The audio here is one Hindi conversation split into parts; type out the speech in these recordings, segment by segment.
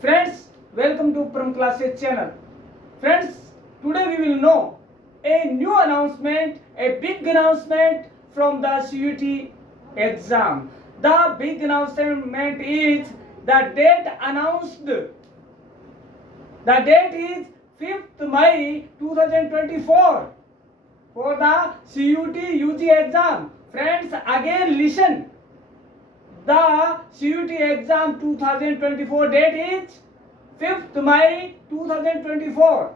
Friends, welcome to Pram Classes channel. Friends, today we will know a new announcement, a big announcement from the CUT exam. The big announcement is the date announced. The date is 5th May 2024 for the CUT UG exam. Friends, again listen. The CUT exam 2024 date is 5th May 2024.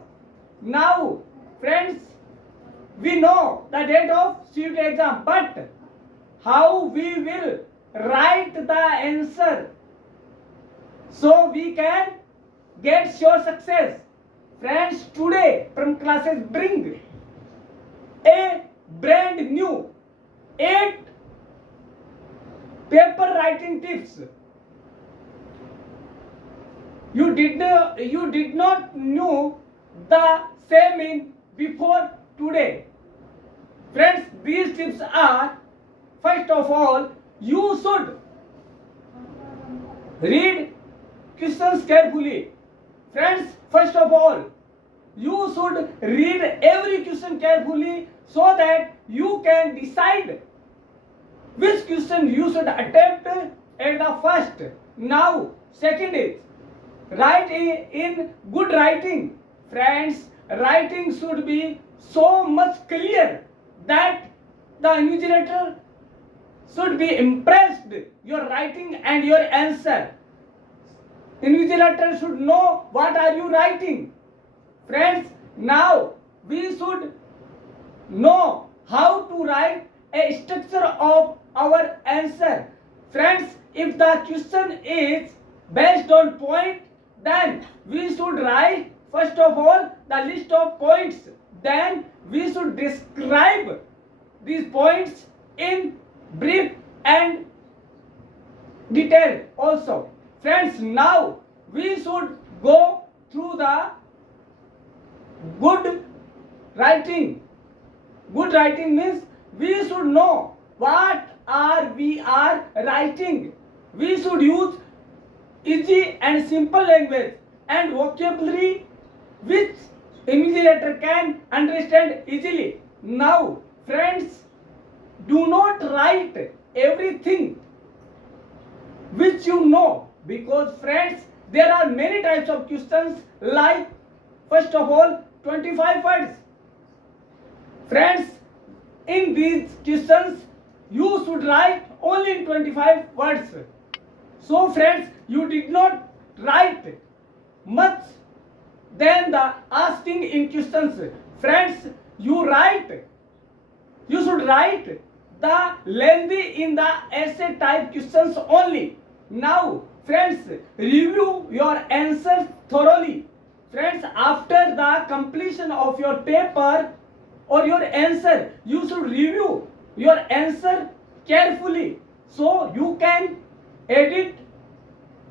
Now, friends, we know the date of CUT exam, but how we will write the answer so we can get sure success. Friends, today Pram Classes bring a brand new 8 paper writing tips. You did not know the same in before today. Friends, these tips are, first of all, you should read questions carefully. Friends, first of all, you should read every question carefully so that you can decide which question you should attempt at the first. Now, second is write in good writing. Friends, writing should be so much clear that the invigilator should be impressed your writing and your answer. Invigilator should know what are you writing. Friends, now we should know how to write a structure of our answer. Friends, if the question is based on point, then we should write first of all the list of points. Then we should describe these points in brief and detail also. Friends, now we should go through the good writing. Good writing means we should know what we are writing. We should use easy and simple language and vocabulary which invigilator can understand easily. Now, friends, do not write everything which you know, because friends, there are many types of questions, like first of all 25 words. Friends, in these questions you should write only in 25 words. So friends, you did not write much than the asking in questions. Friends, you should write the lengthy in the essay type questions only. Now, friends, review your answers thoroughly. Friends, after the completion of your paper or your answer, you should review your answer carefully so you can edit,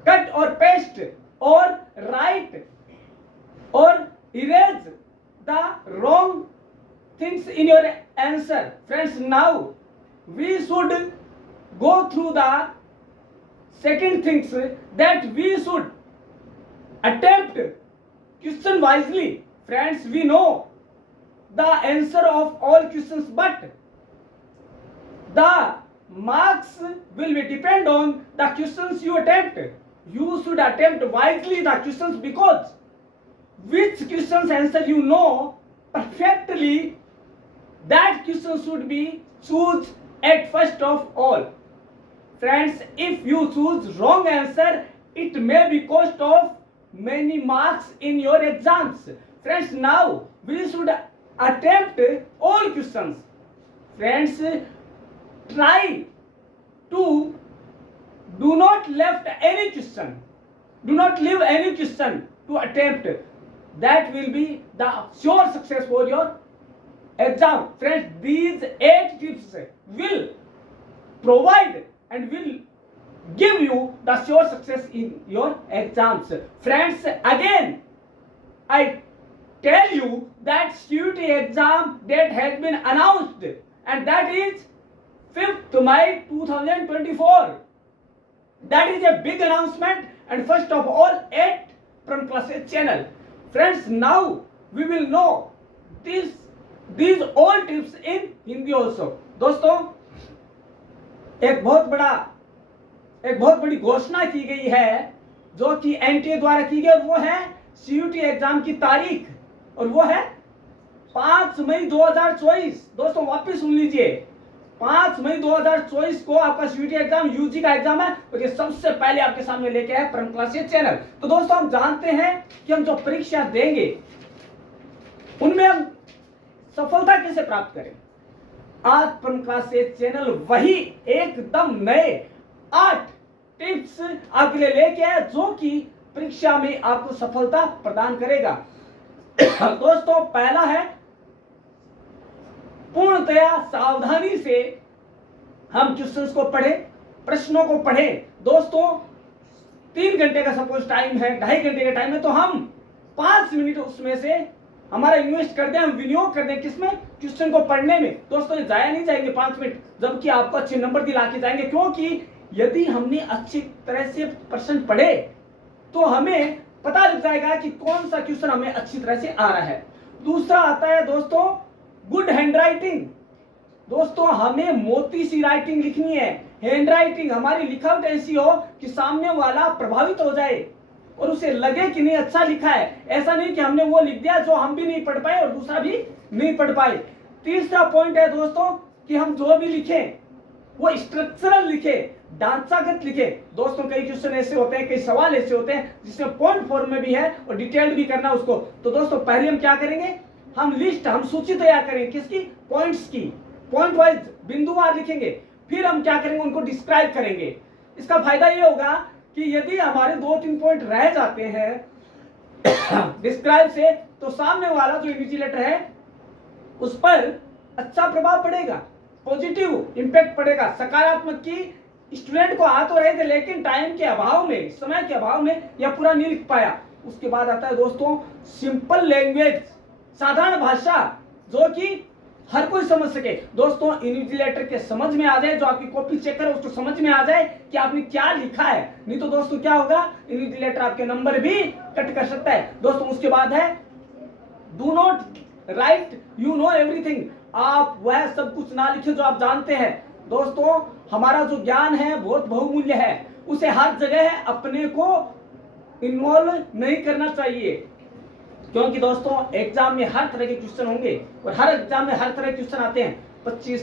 cut or paste, or write or erase the wrong things in your answer. Friends, now we should go through the second things, that we should attempt question wisely. Friends, we know the answer of all questions, but the marks will be depend on the questions you attempt. You should attempt wisely the questions, because which questions answer you know perfectly, that question should be choose at first of all. Friends, if you choose wrong answer, it may be cost of many marks in your exams. Friends, now we should attempt all questions. Friends, try to do not left any question. Do not leave any question to attempt. That will be the sure success for your exam. Friends, these 8 tips will provide and will give you the sure success in your exams. Friends, again, I tell you that CUT exam date has been announced, and that is 5th May 2024. That is a big announcement, and first of all at Pram Classes channel. Friends, now we will know these all tips in Hindi also. दोस्तों एक बहुत बड़ी घोषणा की गई है जो कि एनटीए द्वारा की गई, और वो है सीयूटी एग्जाम की तारीख, और वो है 5 मई 2024। दोस्तों वापस सुन लीजिए, 5 मई 2024 को आपका सीयूटी एग्जाम यूजी का एग्जाम है, और ये सबसे पहले आपके सामने लेके आए परम क्लासेस चैनल। तो दोस्तों हम जानते हैं कि हम जो परीक्षा देंगे उनमें हम सफलता कैसे प्राप्त करें। आज परम क्लासेस चैनल वही एकदम नए 8 टिप्स आपके लिए लेके आए जो कि परीक्षा में आपको सफलता प्रदान करेगा। दोस्तों पहला है पूर्णतया सावधानी से हम क्वेश्चंस को पढ़ें, प्रश्नों को पढ़ें। दोस्तों 3 घंटे का सपोज टाइम है, 2.5 घंटे का टाइम है, तो हम 5 मिनट उसमें से हमारा इन्वेस्ट कर दें, हम विनियोग कर दें किसमें, क्वेश्चन को पढ़ने में। दोस्तों ये जाया नहीं जाएंगे 5 मिनट, जबकि आपको अच्छे नंबर दिला के जाएंगे, क्योंकि यदि हमने अच्छी तरह से प्रश्न पढ़े तो हमें पता लग जाएगा कि कौन सा क्वेश्चन हमें अच्छी तरह से आ रहा है। दूसरा आता है दोस्तों गुड हैंड राइटिंग। दोस्तों हमें मोटी सी राइटिंग लिखनी है, हैंड राइटिंग हमारी लिखावट ऐसी हो कि सामने वाला प्रभावित हो जाए और उसे लगे कि नहीं अच्छा लिखा है, ऐसा नहीं कि हमने वो लिख दिया जो हम भी नहीं पढ़ पाए और दूसरा भी नहीं पढ़ पाए। तीसरा पॉइंट है दोस्तों कि हम जो भी लिखें वो स्ट्रक्चरल लिखे, ढांचागत लिखे। दोस्तों कई क्वेश्चन ऐसे होते हैं, कई सवाल ऐसे होते हैं जिसमें पॉइंट फॉर्म में भी है और डिटेल्ड भी करना उसको। तो दोस्तों पहले हम क्या करेंगे, हम सूची तैयार करेंगे किसकी, पॉइंट्स की, पॉइंट वाइज बिंदुवार लिखेंगे। फिर हम क्या करेंगे, उनको डिस्क्राइब करेंगे। इसका फायदा ये होगा कि यदि हमारे 2-3 पॉइंट रह जाते हैं डिस्क्राइब से, तो सामने वाला जो इन्विजिलेटर है उस पर अच्छा प्रभाव पड़ेगा, पॉजिटिव इंपैक्ट पड़ेगा, सकारात्मक की स्टूडेंट को आ तो रहे थे लेकिन टाइम के अभाव में, समय के अभाव में यह पूरा नहीं लिख पाया। उसके बाद आता है दोस्तों सिंपल लैंग्वेज, साधारण भाषा जो कि हर कोई समझ सके। दोस्तों इन्विजिलेटर के समझ में आ जाए, जो आपकी कॉपी चेक करे उसको समझ में आ जाए कि आपने क्या लिखा है, नहीं तो दोस्तों क्या होगा, इन्विजिलेटर आपके नंबर भी कट कर सकता है। दोस्तों उसके बाद है do not right you know everything, आप वह सब कुछ ना लिखे जो आप जानते हैं। दोस्तों हमारा जो ज्ञान है बहुत बहुमूल्य है, उसे हर जगह अपने को इन्वॉल्व नहीं करना चाहिए, क्योंकि दोस्तों एग्जाम में हर तरह के क्वेश्चन होंगे और हर एग्जाम में हर तरह के क्वेश्चन आते हैं। 25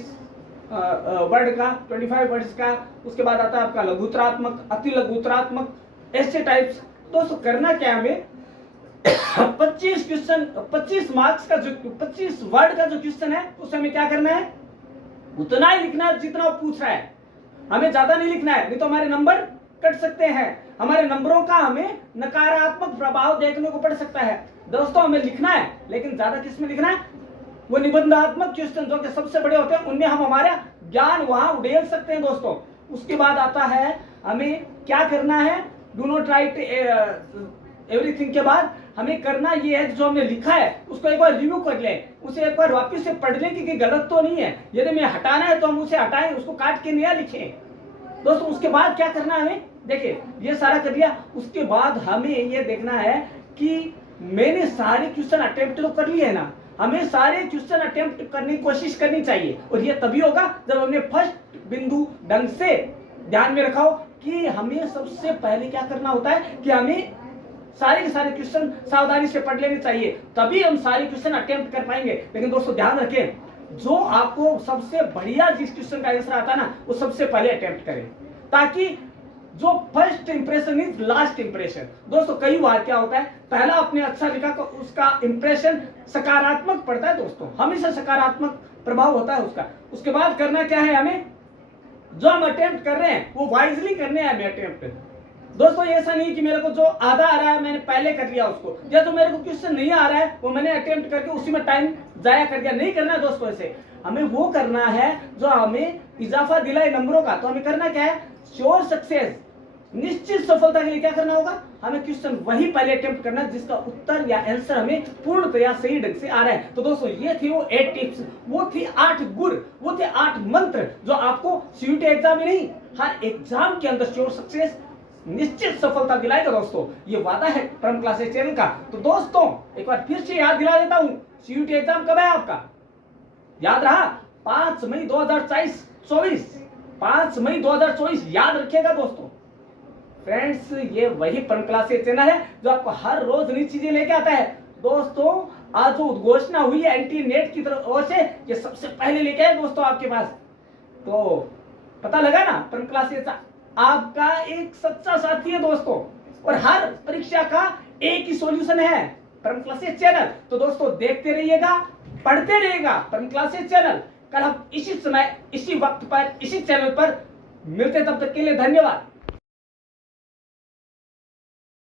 वर्ड का, 25 वर्ड्स का, उसके बाद आता है आपका लघुतरात्मक, अति लघुतरात्मक, ऐसे टाइप्स। दोस्तों करना क्या हमें 25 क्वेश्चन, 25 मार्क्स का जो 25 वर्ड का जो क्वेश्चन है उसे हमें क्या करना है, उतना ही लिखना है जितना वो पूछ रहा है, हमें ज्यादा नहीं लिखना है, नहीं तो हमारे नंबर कट सकते हैं, हमारे नंबरों का हमें नकारात्मक प्रभाव देखने को पड़ सकता है। दोस्तों हमें लिखना है लेकिन ज्यादा किस में लिखना है, वो निबंधात्मक क्वेश्चन जो कि सबसे बड़े होते हैं उनमें हम हमारा ज्ञान वहां उड़ेल सकते हैं दोस्तों। उसके बाद आता है हमें क्या करना है, डू नॉट राइट एवरीथिंग के बाद हमें करना ये है जो हमने लिखा है उसको एक बार रिव्यू कर लें, उसे एक बार वापस से पढ़ लें कि गलत तो नहीं है, यदि हमें हटाना है तो हम उसे हटाएं, उसको काट के नया लिखें। दोस्तों उसके बाद क्या करना है हमें, देखिए ये सारा कर लिया, उसके बाद हमें ये देखना है कि मैंने सारे क्वेश्चन अटेम्प्ट तो कर लिए है ना, हमें सारे क्वेश्चन अटेम्प्ट करने की कोशिश करनी चाहिए, और ये तभी होगा जब हमने फर्स्ट बिंदु ढंग से ध्यान में रखा हो कि हमें सबसे पहले क्या करना होता है कि हमें सारे के सारे क्वेश्चन सावधानी से पढ़ लेने चाहिए, तभी हम सारे क्वेश्चन अटेम्प्ट कर पाएंगे। लेकिन दोस्तों ध्यान रखें, जो आपको सबसे बढ़िया जिस क्वेश्चन का आंसर आता है ना वो सबसे पहले अटेम्प्ट करें, ताकि जो first impression is last impression. दोस्तों कई बार क्या होता है, पहला आपने अच्छा लिखा तो उसका इंप्रेशन सकारात्मक पड़ता है, दोस्तों हमेशा सकारात्मक प्रभाव होता है उसका। उसके बाद करना क्या है, हमें जो हम अटेम्प्ट कर रहे हैं वो वाइजली करने हैं हमें अटेम्प्ट। दोस्तों ऐसा नहीं कि मेरे को जो आधा आ रहा है मैंने पहले कर लिया उसको, या तो मेरे को क्वेश्चन नहीं आ रहा है वो मैंने अटेम्प्ट करके उसी में टाइम जाया कर दिया, नहीं करना है दोस्तों। ऐसे हमें वो करना है जो हमें इजाफा दिलाए नंबरों का। तो हमें करना क्या है, श्योर सक्सेस, निश्चित सफलता के लिए क्या करना होगा, हमें क्वेश्चन वही पहले अटेम्प्ट करना है जिसका उत्तर या आंसर हमें पूर्णतया सही ढंग से आ रहा है। तो दोस्तों ये थी वो 8 टिप्स, वो थी 8 गुर, वो थे 8 मंत्र जो आपको सीयूटी एग्जाम में नहीं हर एग्जाम के अंदर श्योर सक्सेस निश्चित सफलता दिलाएगा दोस्तों, ये वादा है परम क्लासेस चैनल का। तो दोस्तों एक बार फिर से याद दिला देता हूं, सीयूटी एग्जाम कब है आपका, याद रहा 5 मई 2024, 5 मई 2024 याद रखिएगा दोस्तों। फ्रेंड्स ये वही परम क्लासेस चैनल है जो आपको हर रोज नई चीजें लेके आता है। दोस्तों आज जो घोषणा हुई है एंटी नेट की तरफ ओर से, ये सबसे पहले लेके आए दोस्तों आपके पास। तो पता लगा ना, परम क्लासेस आपका एक सच्चा साथी है दोस्तों, और हर परीक्षा का एक ही सॉल्यूशन है, परम क्लासेस चैनल। तो दोस्तों देखते रहिएगा, पढ़ते रहिएगा परम क्लासेस चैनल। कल हम इसी समय, इसी वक्त पर, इसी चैनल पर मिलते, तब तक के लिए धन्यवाद।